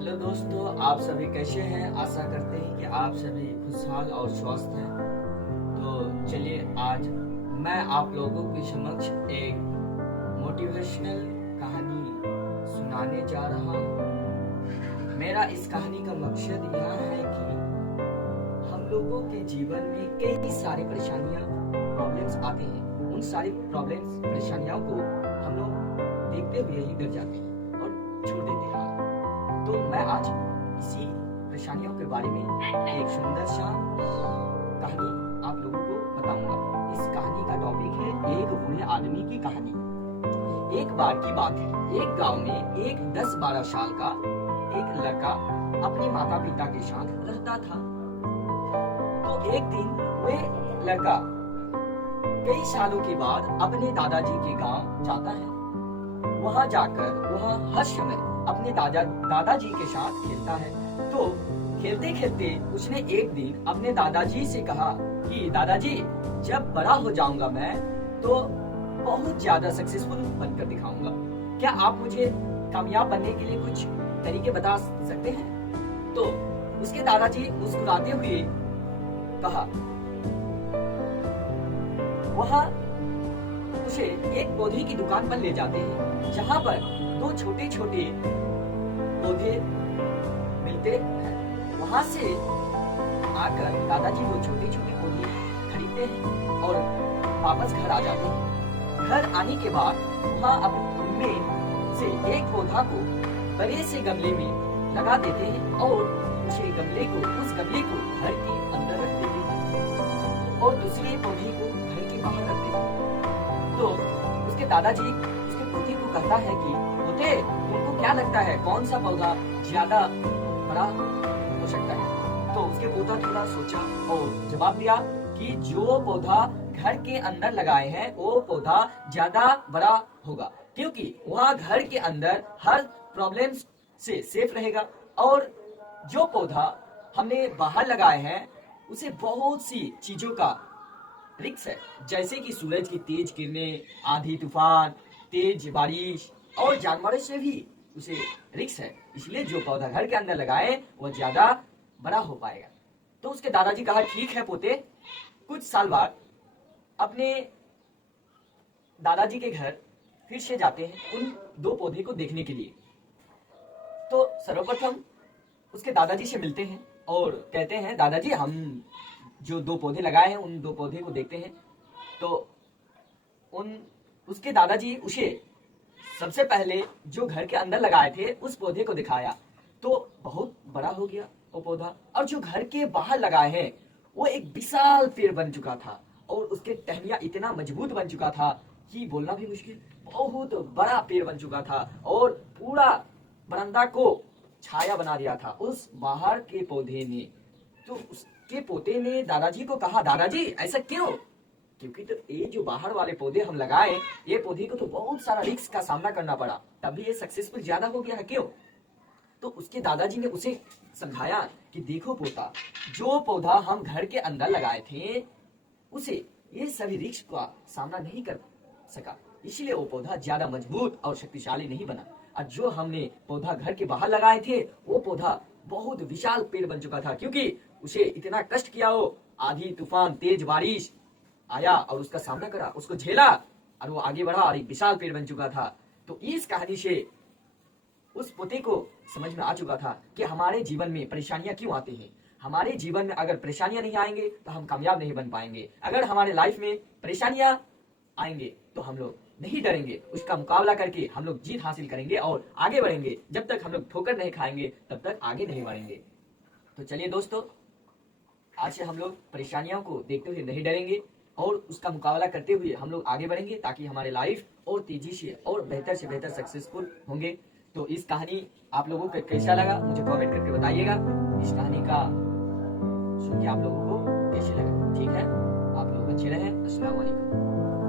Hello दोस्तों, आप सभी कैसे हैं। आशा करते हैं कि आप सभी खुशहाल और स्वस्थ हैं। तो चलिए, आज मैं आप लोगों के समक्ष एक मोटिवेशनल कहानी सुनाने जा रहा हूँ। मेरा इस कहानी का मकसद यह है कि हम लोगों के जीवन में कई सारी परेशानियां प्रॉब्लम्स आते हैं। उन सारी प्रॉब्लम्स परेशानियों को हम लोग देखते हुए ही डर जाते हैं और छोड़ देते हैं। तो मैं आज इसी परेशानियों के बारे में एक सुंदर सा कहानी आप लोगों को बताऊंगा। इस कहानी का टॉपिक है एक बूढ़े आदमी की कहानी। एक बार की बात है, एक गांव में एक 10-12 साल का एक लड़का अपने माता पिता के साथ रहता था। तो एक दिन वे लड़का कई सालों के बाद अपने दादाजी के गांव जाता है। वहां जाकर वह हर समय अपने दादाजी के साथ खेलता है। तो खेलते खेलते उसने एक दिन अपने दादाजी से कहा कि दादाजी, जब बड़ा हो जाऊंगा मैं तो बहुत ज्यादा सक्सेसफुल बनकर दिखाऊंगा। क्या आप मुझे कामयाब बनने के लिए कुछ तरीके बता सकते हैं? तो उसके दादाजी मुस्कुराते हुए कहा। वहां उसे एक पौधे की दुकान पर ले जाते हैं, जहां पर 2 छोटे छोटे पौधे मिलते हैं। वहां से आकर दादाजी वो छोटे छोटे पौधे खरीदते हैं और वापस घर आ जाते हैं। घर आने के बाद वहां उनमें से एक पौधा को बड़े से गमले में लगा देते हैं और उस गमले को घर के अंदर रख देते हैं और दूसरे पौधे को घर के बाहर रख देते हैं। तो उसके दादाजी उसके पोते को कहता है कि पोते, तुमको क्या लगता है कौन सा पौधा ज्यादा बड़ा हो सकता है? तो उसके पोता थोड़ा सोचा और जवाब दिया कि जो पौधा घर के अंदर लगाए हैं वो पौधा ज्यादा बड़ा होगा, क्योंकि वहाँ घर के अंदर हर प्रॉब्लम से सेफ रहेगा। और जो पौधा हमने बाहर लगाए हैं उसे बहुत सी चीजों का रिस्क है, जैसे कि सूरज की तेज किरणें, आंधी तूफान, तेज बारिश और जानवरों से भी उसे रिस्क है। इसलिए जो पौधा घर के अंदर लगाए वह ज्यादा बड़ा हो पाएगा। तो उसके दादाजी कहा, ठीक है पोते। कुछ साल बाद अपने दादाजी के घर फिर से जाते हैं उन 2 पौधे को देखने के लिए। तो सर्वप्रथम उसके दादाजी से मिलते हैं और कहते हैं, दादाजी हम जो 2 पौधे लगाए हैं उन 2 पौधे को देखते हैं। तो उसके दादाजी उसे सबसे पहले जो घर के अंदर लगाए थे उस पौधे को दिखाया तो बहुत बड़ा हो गया वो पौधा। और जो घर के बाहर लगाए हैं वो एक विशाल पेड़ बन चुका था और उसके टहनियां इतना मजबूत बन चुका था कि बोलना भी मुश्किल। बहुत बड़ा पेड़ बन चुका था और पूरा बरामदा को छाया बना दिया था उस बाहर के पौधे ने। तो उसके पोते ने दादाजी को कहा, दादाजी ऐसा क्यों? क्योंकि तो ये जो बाहर वाले पौधे हम लगाए, ये पौधे को तो बहुत सारा रिस्क का सामना करना पड़ा, तभी ये सक्सेसफुल ज्यादा हो गया है, क्यों? तो उसके दादाजी ने उसे समझाया कि देखो पोता, जो पौधा हम घर के अंदर लगाए थे उसे ये सभी रिस्क का सामना नहीं कर सका, इसलिए वो पौधा ज्यादा मजबूत और शक्तिशाली नहीं बना। और जो हमने पौधा घर के बाहर लगाए थे वो पौधा बहुत विशाल पेड़ बन चुका था, क्योंकि उसे इतना कष्ट किया, वो आंधी तूफान तेज बारिश आया और उसका सामना करा, उसको झेला और वो आगे बढ़ा और एक विशाल पेड़ बन चुका था। तो इस कहानी से उस पोते को समझ में आ चुका था कि हमारे जीवन में परेशानियां क्यों आती हैं। हमारे जीवन में अगर परेशानियां नहीं आएंगे तो हम कामयाब नहीं बन पाएंगे। अगर हमारे लाइफ में परेशानियां आएंगे तो हम लोग नहीं डरेंगे, उसका मुकाबला करके हम लोग जीत हासिल करेंगे और आगे बढ़ेंगे। जब तक हम लोग ठोकर नहीं खाएंगे तब तक आगे नहीं बढ़ेंगे। तो चलिए दोस्तों, आज से हम लोग परेशानियों को देखते हुए नहीं डरेंगे और उसका मुकाबला करते हुए हम लोग आगे बढ़ेंगे, ताकि हमारे लाइफ और तेजी से और बेहतर से बेहतर सक्सेसफुल होंगे। तो इस कहानी आप लोगों को कैसा लगा मुझे कमेंट करके बताइएगा। इस कहानी का सुन के आप लोगों को कैसे लगा। ठीक है, आप लोग अच्छे रहें। अस्सलाम वालेकुम।